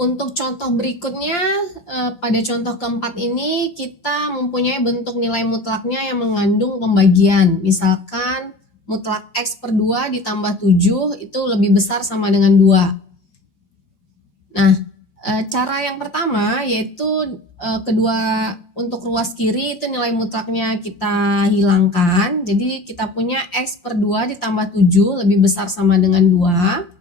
Untuk contoh berikutnya, pada contoh keempat ini kita mempunyai bentuk nilai mutlaknya yang mengandung pembagian. Misalkan mutlak X per 2 ditambah 7 itu lebih besar sama dengan 2. Nah, cara yang pertama yaitu untuk ruas kiri itu nilai mutlaknya kita hilangkan. Jadi kita punya X per 2 ditambah 7 lebih besar sama dengan 2.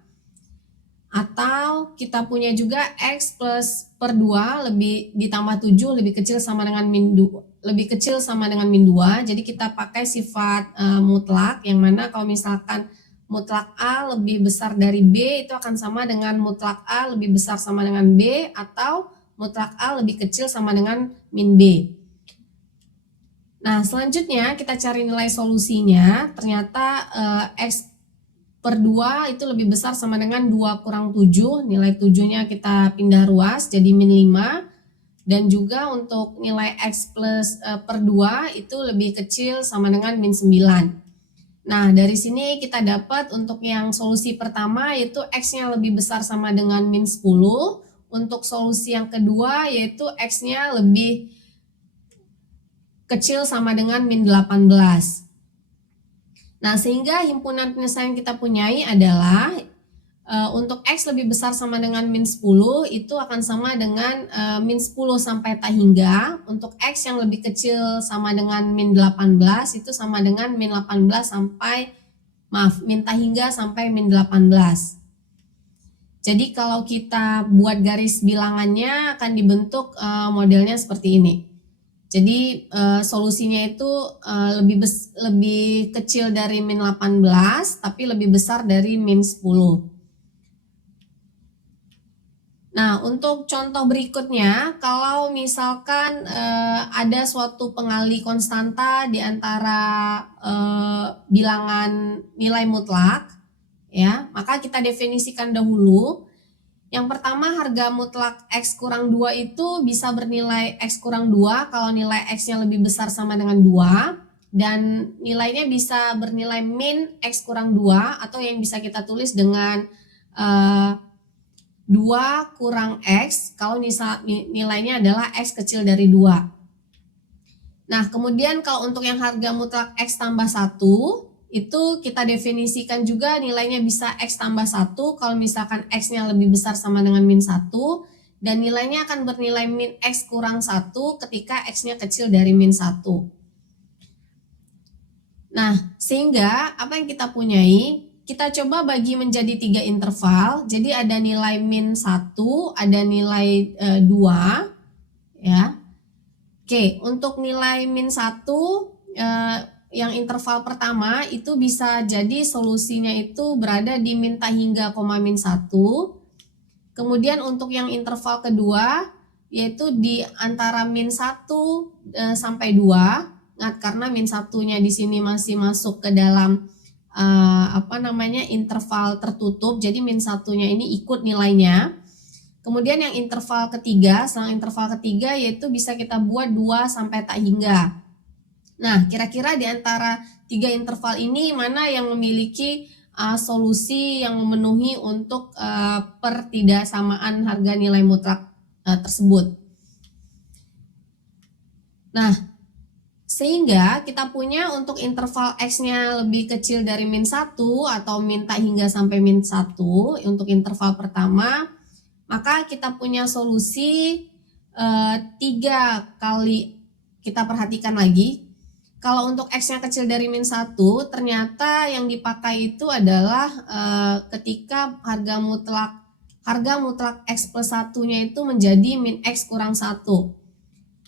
Atau kita punya juga X plus per 2 lebih ditambah 7 lebih kecil sama dengan min 2, lebih kecil sama dengan min 2. Jadi kita pakai sifat mutlak, yang mana kalau misalkan mutlak A lebih besar dari B itu akan sama dengan mutlak A lebih besar sama dengan B, atau mutlak A lebih kecil sama dengan min B. Nah, selanjutnya kita cari nilai solusinya. Ternyata X per 2 itu lebih besar sama dengan 2 kurang 7. Nilai 7-nya kita pindah ruas jadi min 5. Dan juga untuk nilai X plus per 2 itu lebih kecil sama dengan min 9. Nah, dari sini kita dapat untuk yang solusi pertama yaitu X-nya lebih besar sama dengan min 10. Untuk solusi yang kedua yaitu X-nya lebih kecil sama dengan min 18. Nah, sehingga himpunan penyelesaian kita punyai adalah untuk X lebih besar sama dengan min 10 itu akan sama dengan min 10 sampai tak hingga. Untuk X yang lebih kecil sama dengan min 18 itu sama dengan min 18 sampai, min tak hingga sampai min 18. Jadi kalau kita buat garis bilangannya akan dibentuk modelnya seperti ini. Jadi solusinya itu lebih kecil dari min 18 tapi lebih besar dari min 10. Nah, untuk contoh berikutnya, kalau misalkan ada suatu pengali konstanta di antara bilangan nilai mutlak, ya, maka kita definisikan dahulu. Yang pertama, harga mutlak X kurang 2 itu bisa bernilai X kurang 2 kalau nilai X-nya lebih besar sama dengan 2. Dan nilainya bisa bernilai min X kurang 2 atau yang bisa kita tulis dengan 2 kurang X kalau nilainya adalah X kecil dari 2. Nah, kemudian kalau untuk yang harga mutlak X tambah 1, itu kita definisikan juga nilainya bisa X tambah 1 kalau misalkan X-nya lebih besar sama dengan min 1, dan nilainya akan bernilai min X kurang 1 ketika X-nya kecil dari min 1. Nah, sehingga apa yang kita punyai, kita coba bagi menjadi 3 interval. Jadi ada nilai min 1, ada nilai 2, ya. Oke, untuk nilai min 1, yang interval pertama itu bisa jadi solusinya itu berada di min tak hingga, min 1. Kemudian untuk yang interval kedua yaitu di antara min 1 sampai 2. Karena min 1-nya di sini masih masuk ke dalam interval tertutup, jadi min 1-nya ini ikut nilainya. Kemudian yang interval ketiga, selang interval ketiga yaitu bisa kita buat 2 sampai tak hingga. Nah, kira-kira di antara 3 interval ini mana yang memiliki solusi yang memenuhi untuk pertidaksamaan harga nilai mutlak tersebut. Nah, sehingga kita punya untuk interval X-nya lebih kecil dari min 1 atau min tak hingga sampai min 1 untuk interval pertama, maka kita punya solusi 3 kali. Kita perhatikan lagi, kalau untuk X-nya kecil dari min 1, ternyata yang dipakai itu adalah ketika harga mutlak X plus 1-nya itu menjadi min X kurang 1.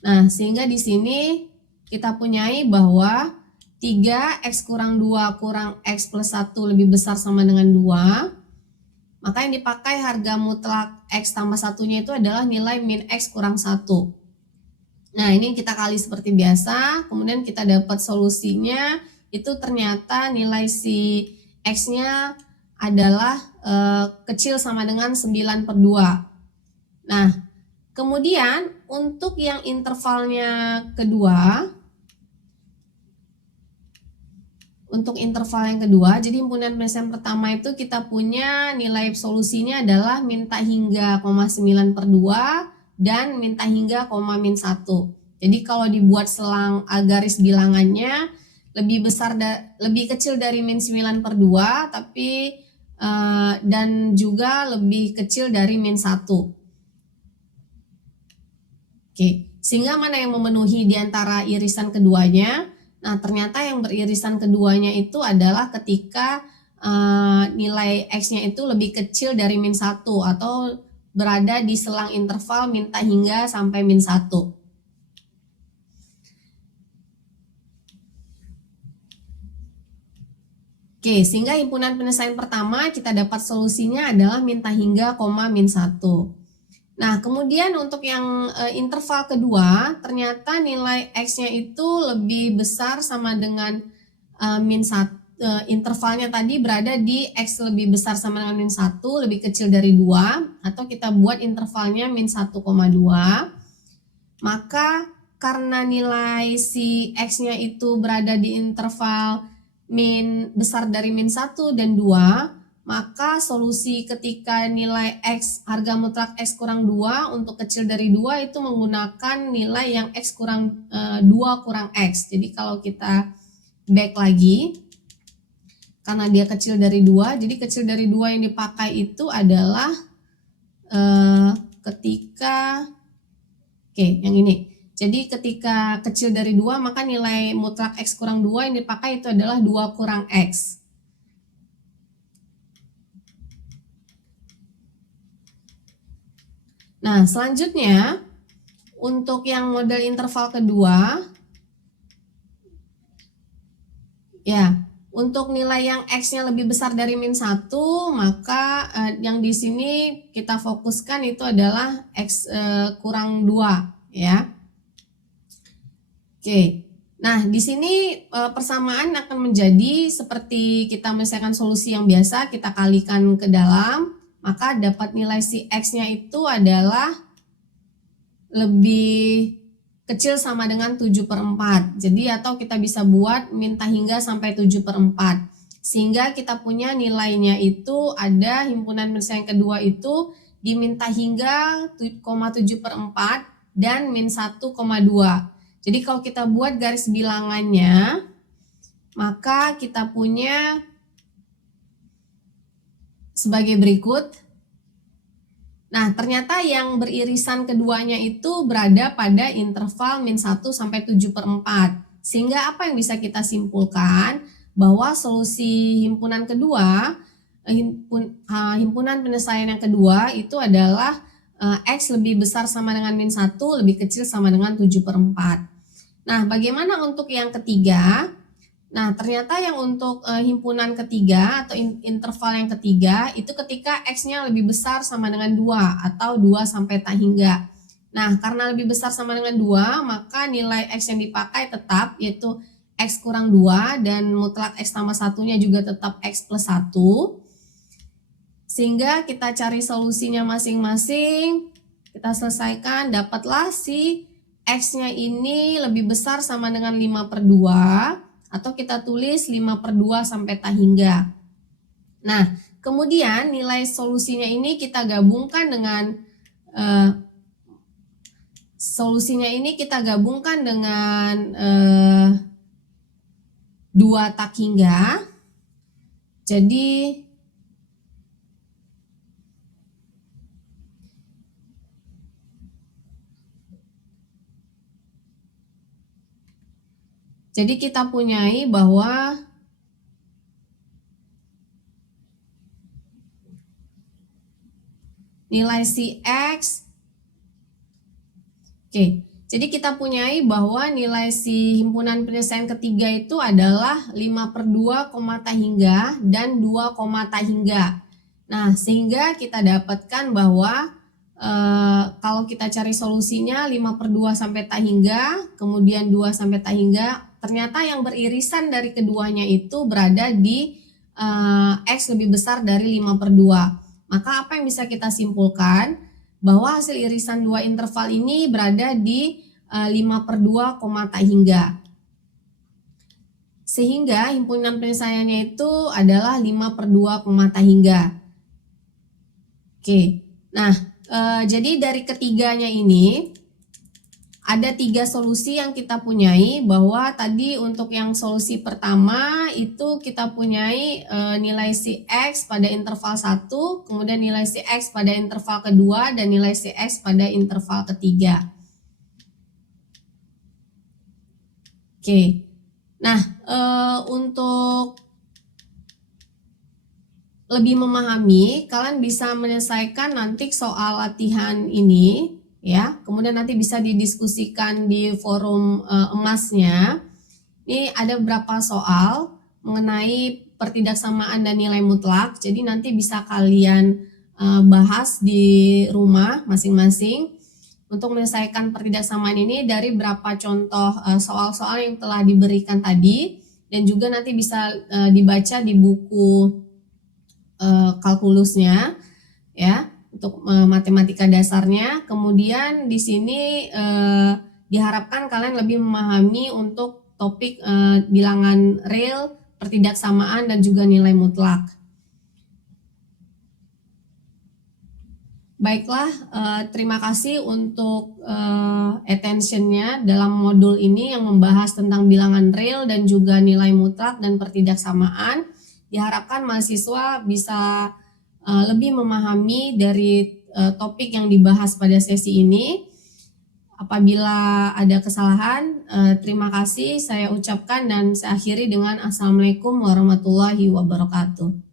Nah, sehingga di sini kita punyai bahwa 3X kurang 2 kurang X plus 1 lebih besar sama dengan 2. Maka yang dipakai harga mutlak X tambah 1-nya itu adalah nilai min X kurang 1. Nah, ini kita kali seperti biasa, kemudian kita dapat solusinya, itu ternyata nilai si X-nya adalah kecil sama dengan 9 per 2. Nah, kemudian untuk yang intervalnya kedua, untuk interval yang kedua, jadi himpunan penyelesaian pertama itu kita punya nilai solusinya adalah min tak hingga 9/2 dan min tak hingga min 1. Jadi kalau dibuat selang garis bilangannya lebih kecil dari min 9/2 tapi dan juga lebih kecil dari min 1. Oke, sehingga mana yang memenuhi di antara irisan keduanya? Nah, ternyata yang beririsan keduanya itu adalah ketika nilai X-nya itu lebih kecil dari min 1 atau berada di selang interval min tak hingga sampai min 1. Oke, sehingga himpunan penyelesaian pertama kita dapat solusinya adalah min tak hingga, min 1. Nah, kemudian untuk yang interval kedua, ternyata nilai X-nya itu lebih besar sama dengan min 1. Intervalnya tadi berada di X lebih besar sama dengan min 1, lebih kecil dari 2, atau kita buat intervalnya min 1,2. Maka karena nilai si X-nya itu berada di interval besar dari min 1 dan 2, maka solusi ketika nilai X, harga mutlak X kurang 2 untuk kecil dari 2 itu menggunakan nilai yang X kurang 2 kurang X. Jadi kalau kita back lagi, karena dia kecil dari 2, jadi kecil dari 2 yang dipakai itu adalah ketika, yang ini. Jadi ketika kecil dari 2 maka nilai mutlak X kurang 2 yang dipakai itu adalah 2 kurang X. Nah, selanjutnya untuk yang model interval kedua, ya, untuk nilai yang X-nya lebih besar dari min 1, maka yang di sini kita fokuskan itu adalah X kurang 2, ya. Oke. Nah, di sini persamaan akan menjadi seperti kita menyelesaikan solusi yang biasa, kita kalikan ke dalam, maka dapat nilai si X-nya itu adalah lebih kecil sama dengan 7/4. Jadi atau kita bisa buat min tak hingga sampai 7/4. Sehingga kita punya nilainya itu ada himpunan penyelesaian kedua itu di min tak hingga 7/4 dan min 1,2. Jadi kalau kita buat garis bilangannya, maka kita punya sebagai berikut. Nah, ternyata yang beririsan keduanya itu berada pada interval min 1 sampai 7/4. Sehingga apa yang bisa kita simpulkan? Bahwa solusi himpunan kedua, himpunan penyelesaian yang kedua itu adalah X lebih besar sama dengan min 1, lebih kecil sama dengan 7/4. Nah, bagaimana untuk yang ketiga? Nah, ternyata yang untuk himpunan ketiga atau interval yang ketiga itu ketika X-nya lebih besar sama dengan 2 atau 2 sampai tak hingga. Nah, karena lebih besar sama dengan 2, maka nilai X yang dipakai tetap yaitu X kurang 2 dan mutlak X tambah 1-nya juga tetap X plus 1. Sehingga kita cari solusinya masing-masing, kita selesaikan, dapatlah si X-nya ini lebih besar sama dengan 5/2. Atau kita tulis 5/2 sampai tak hingga. Nah, kemudian nilai solusinya ini kita gabungkan dengan dua tak hingga. Jadi kita punyai bahwa nilai si X, jadi kita punyai bahwa nilai si himpunan penyelesaian ketiga itu adalah 5/2, tak hingga dan 2, tak hingga. Nah, sehingga kita dapatkan bahwa kalau kita cari solusinya 5/2 sampai tak hingga, kemudian 2 sampai tak hingga, ternyata yang beririsan dari keduanya itu berada di X lebih besar dari 5/2. Maka apa yang bisa kita simpulkan? Bahwa hasil irisan dua interval ini berada di 5/2, tak hingga. Sehingga himpunan penyelesaiannya itu adalah 5/2 pemata hingga. Oke, nah jadi dari ketiganya ini ada 3 solusi yang kita punyai, bahwa tadi untuk yang solusi pertama itu kita punyai nilai si X pada interval 1, kemudian nilai si X pada interval kedua, dan nilai si X pada interval ketiga. Oke, nah untuk lebih memahami, kalian bisa menyelesaikan nanti soal latihan ini ya, kemudian nanti bisa didiskusikan di forum emasnya. Ini ada beberapa soal mengenai pertidaksamaan dan nilai mutlak, jadi nanti bisa kalian bahas di rumah masing-masing untuk menyelesaikan pertidaksamaan ini dari beberapa contoh soal-soal yang telah diberikan tadi, dan juga nanti bisa dibaca di buku kalkulusnya ya, untuk matematika dasarnya. Kemudian di sini diharapkan kalian lebih memahami untuk topik bilangan real, pertidaksamaan, dan juga nilai mutlak. Baiklah, terima kasih untuk attention-nya dalam modul ini yang membahas tentang bilangan real dan juga nilai mutlak dan pertidaksamaan. Diharapkan mahasiswa bisa lebih memahami dari topik yang dibahas pada sesi ini. Apabila ada kesalahan, terima kasih saya ucapkan dan saya akhiri dengan Assalamualaikum warahmatullahi wabarakatuh.